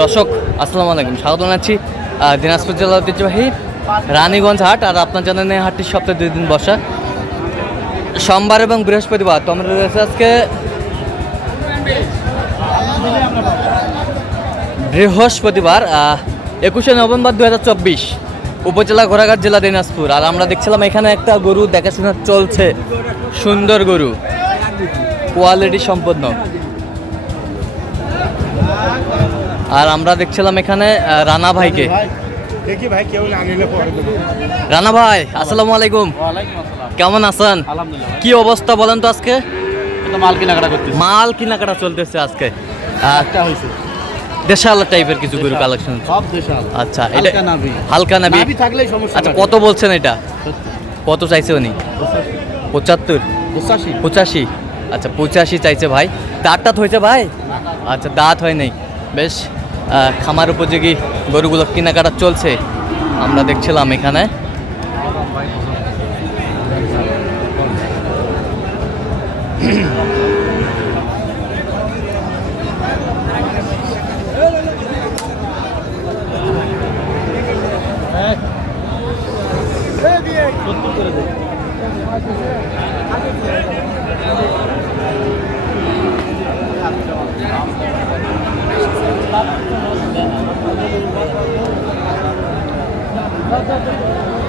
দর্শক আসসালামু আলাইকুম, স্বাগত জানাচ্ছি দিনাজপুর জেলার ঐতিহ্যবাহী রানীগঞ্জ হাট। আর আপনার জানেন এই হাটটি সপ্তাহে 2 দিন বসা, সোমবার এবং বৃহস্পতিবার। তো আমরা রয়েছে আজকে বৃহস্পতিবার 21শে নভেম্বর 2024, উপজেলা ঘোড়াঘাট, জেলা দিনাজপুর। আর আমরা দেখছিলাম এখানে একটা গরু দেখাশোনা চলছে, সুন্দর গরু, কোয়ালিটি সম্পন্ন। আর আমরা দেখছিলাম এখানে রানা ভাইকে। দেখি ভাই কেউ না নিলে পরে দেবো। রানা ভাই আসসালামু আলাইকুম, কেমন আছেন? আলহামদুলিল্লাহ। কি অবস্থা বলেন তো আজকে? মাল কেনাকাটা করতেছি। মাল কেনাকাটা চলতেছে আজকে। একটা হইছে দেশাল টাইপের কিছু গরু কালেকশন। সব দেশাল। আচ্ছা, এটা হালকা নাভি। হালকা নাভি। নাভি থাকলেই সমস্যা। আচ্ছা, কত বলছেন এটা? কত চাইছে উনি? 75, 85। আচ্ছা, 85 চাইছে ভাই। দাঁতটা হয়েছে ভাই? আচ্ছা, দাঁত হয় নাই। বেশ খামার উপযোগী গরুগুলো কেনাকাটা চলছে, আমরা দেখছিলাম এখানে।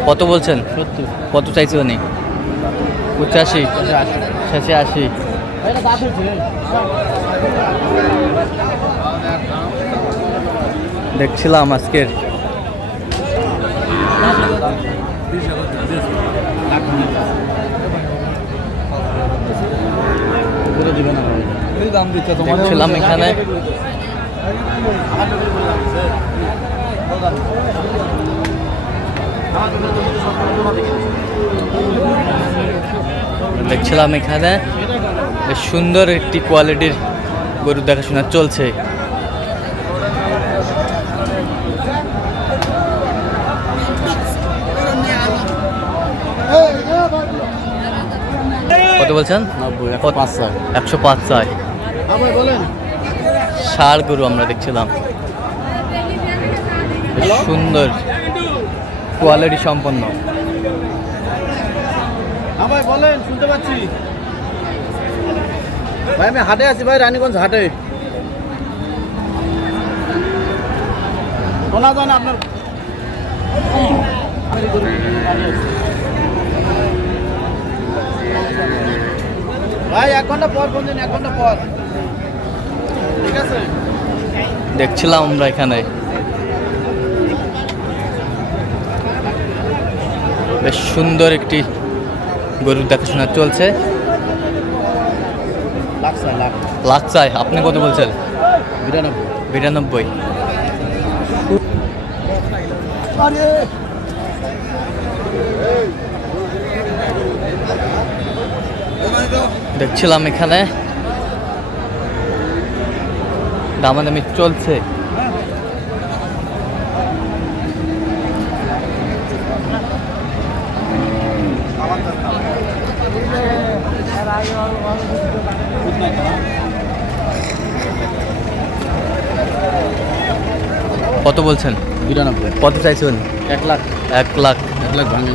কত বলছেন? 70। কত চাইছে উনি? 85, 86। দেখছিলাম আজকের দেখছিলাম এখানে বেশ সুন্দর একটি কোয়ালিটির গরু দেখাশোনা চলছে। কত বলছেন? 105 চাই। ষাঁড় গরু আমরা দেখছিলাম, বেশ সুন্দর কোয়ালিটি সম্পন্ন। ভাই বলেন, শুনতে পাচ্ছি ভাই। আমি হাটে আছি ভাই, রানীগঞ্জ হাটে। শোনা যায় না আপনার? ভাই 1 ঘন্টা পর ফোন দিন, 1 ঘন্টা পর। ঠিক আছে, দেখছিলাম আমরা এখানে বেশ সুন্দর একটি গরুর দেখাশোনা চলছে। লাখ চাই। আপনি কত বলছেন? 92। দেখছিলাম এখানে দামাদামি চলছে। কত বলছেন? 92। কত চাইছেন? 1 লাখ। 1 লাখ। 1 লাখ ভাঙে।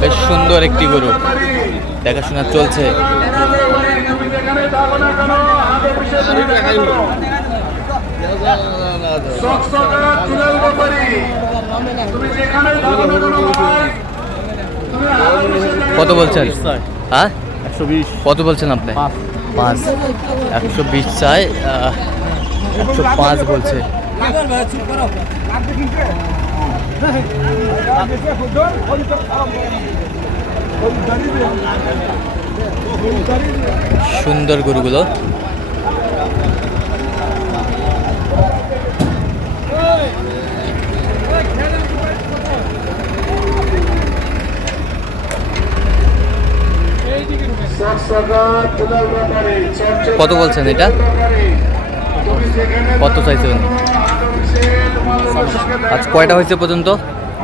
বেশ সুন্দর একটি গরু দেখাশোনা চলছে। কত বলছেন? হ্যাঁ, 120। কত বলছেন আপনি? 5। 120 চাই, 105 বলছে। সুন্দর গরুগুলো। কত বলছেন এটা? কত চাইছেন? আজ কয়টা হয়েছে পর্যন্ত?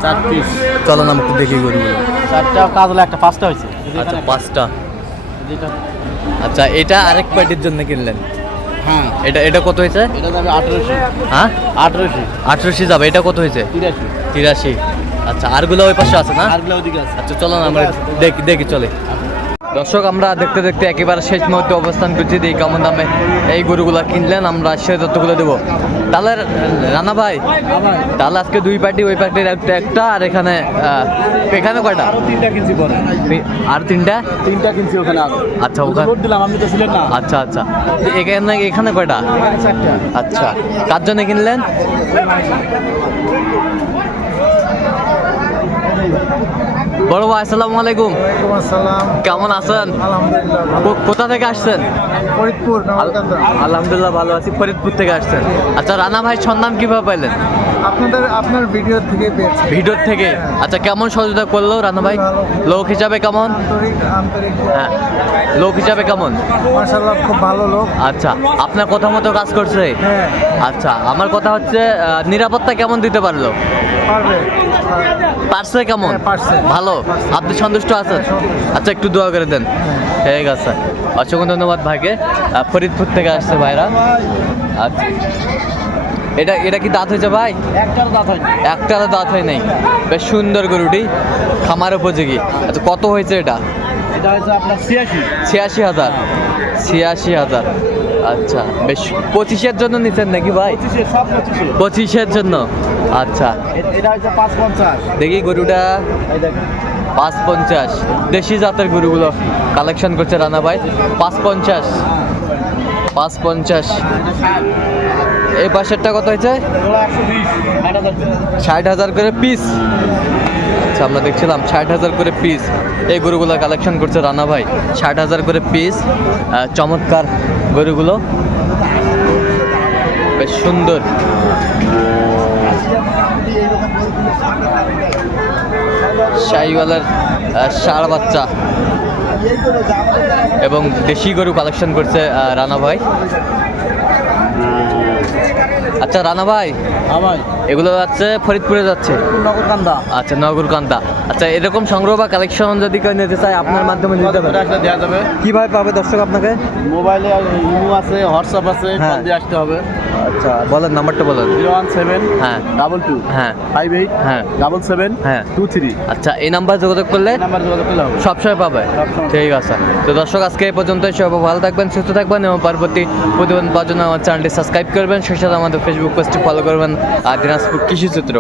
4 পিস। চলো না একটু দেখি গরুগুলো। 4টা কাজ হলো, একটা 5টা হয়েছে। আচ্ছা 5টা। যেটা আচ্ছা এটা আরেক পার্টির জন্য কিনলেন? হ্যাঁ, এটা কত হয়েছে? এটা যাবে 1800। হ্যাঁ 1800। 1800 যাবে। এটা কত হয়েছে? 83। 83। আচ্ছা আরগুলো ওই পাশে আছে না? আরগুলো ওদিকে আছে। আচ্ছা চলো না আমরা দেখি চলে। দর্শক আমরা দেখতে দেখতে একেবারে শেষ মুহূর্তে অবস্থান করছি, দিই কেমন দামে এই গরুগুলা কিনলেন, আমরা সেই তথ্যগুলো দেবো। তাহলে রানা ভাই, তাহলে আজকে 2 পার্টি, ওই পার্টির একটা আর এখানে এখানে কয়টা? আরো 3টা কিনছি পরে। আর 3টা? 3টা কিনছি ওখানে আগে। আচ্ছা ওখানে ভোট দিলাম, আপনি তো ছিলেন না। আচ্ছা আচ্ছা এখানে কয়টা? এখানে 4টা। আচ্ছা কার জন্য কিনলেন? বড় ভাই আসসালামু আলাইকুম। ওয়ালাইকুম আসসালাম। কেমন আছেন? আলহামদুলিল্লাহ। কোথা থেকে আসছেন? ফরিদপুর, নওগাঁ। আলহামদুলিল্লাহ ভালো আছি, ফরিদপুর থেকে আসছেন। আচ্ছা রানা ভাই সন্ধান কিভাবে পাইলেন? আপনার ভিডিও থেকে পেয়েছি। ভিডিওর থেকে। আচ্ছা কেমন সহযোগিতা করলো রানা ভাই? ভালো। লোক হিসাবে কেমন? আন্তরিক। হ্যাঁ লোক হিসাবে কেমন? মাশাআল্লাহ, খুব ভালো লোক। আচ্ছা আপনার কথা মতো কাজ করছে? হ্যাঁ, আচ্ছা আমার কথা হচ্ছে নিরাপত্তা কেমন দিতে পারলো? পারবে। পারছে কেমন? হ্যাঁ, পারছে। ভালো। আপনি সন্তুষ্ট আছেন? আচ্ছা একটু দোয়া করে দেন। ঠিক আছে, অসংখ্য ধন্যবাদ ভাইকে। ফরিদপুর থেকে আসছে ভাইরা। আচ্ছা এটা কি দাঁত হয়েছে ভাই? একটারও দাঁত হয়। একটারও দাঁত হয় নাই। বেশ সুন্দর গরুটি, খামার উপযোগী। আচ্ছা কত হয়েছে এটা? এটা হচ্ছে আপনার 86। 86,000। 86,000। আচ্ছা বেশ 25-এর জন্য নিচ্ছেন নাকি ভাই? 25 সব 25। 25-এর জন্য। আচ্ছা এটা হচ্ছে 550। দেখি গরুটা। এই দেখেন 550। দেশি জাতের গরুগুলো কালেকশন করছে রানা ভাই। 550। 550। এই পাশেরটা কত হয়েছে? 120। 60,000 করে পিস। আচ্ছা আমরা দেখছিলাম 60,000 করে পিস এই গরুগুলো কালেকশন করছে রানা ভাই। 60,000 করে পিস। চমৎকার গরুগুলো, বেশ সুন্দর। শাহিওয়ালার ষাঁড় বাচ্চা এবং দেশি গরু কালেকশন করছে রানা ভাই। আচ্ছা রানা ভাই, হ্যাঁ ভাই, এগুলো যাচ্ছে ফরিদপুরে যাচ্ছে? নগরকান্দা। আচ্ছা নগরকান্দা। আচ্ছা এরকম সংগ্রহ বা কালেকশন যদি কেউ নিতে চায় আপনার মাধ্যমে নিতে পারে? দেওয়া যাবে। কিভাবে পাবে দর্শক আপনাকে? মোবাইলে ইমো আছে, হোয়াটসঅ্যাপ আছে, হ্যাঁ। কল দিয়ে আসতে হবে। আচ্ছা বলেন, নাম্বারটা বলেন। 017 হ্যাঁ 22 হ্যাঁ 58 হ্যাঁ 77 হ্যাঁ 23। আচ্ছা এই নাম্বার যোগাযোগ করলে নাম্বার যোগাযোগ করলে হবে। সবসময় পাবে? সবসময়। ঠিক আছে। তো দর্শক আজকে এই পর্যন্তই। সবাই ভালো থাকবেন, সুস্থ থাকবেন এবং পরবর্তী প্রতিবেদন পাওয়ার জন্য আমার চ্যানেলটি সাবস্ক্রাইব করবেন, সেই সাথে আমাদের ফেসবুক পেজটি ফলো করবেন। আর দিনাজপুর কৃষি চিত্র।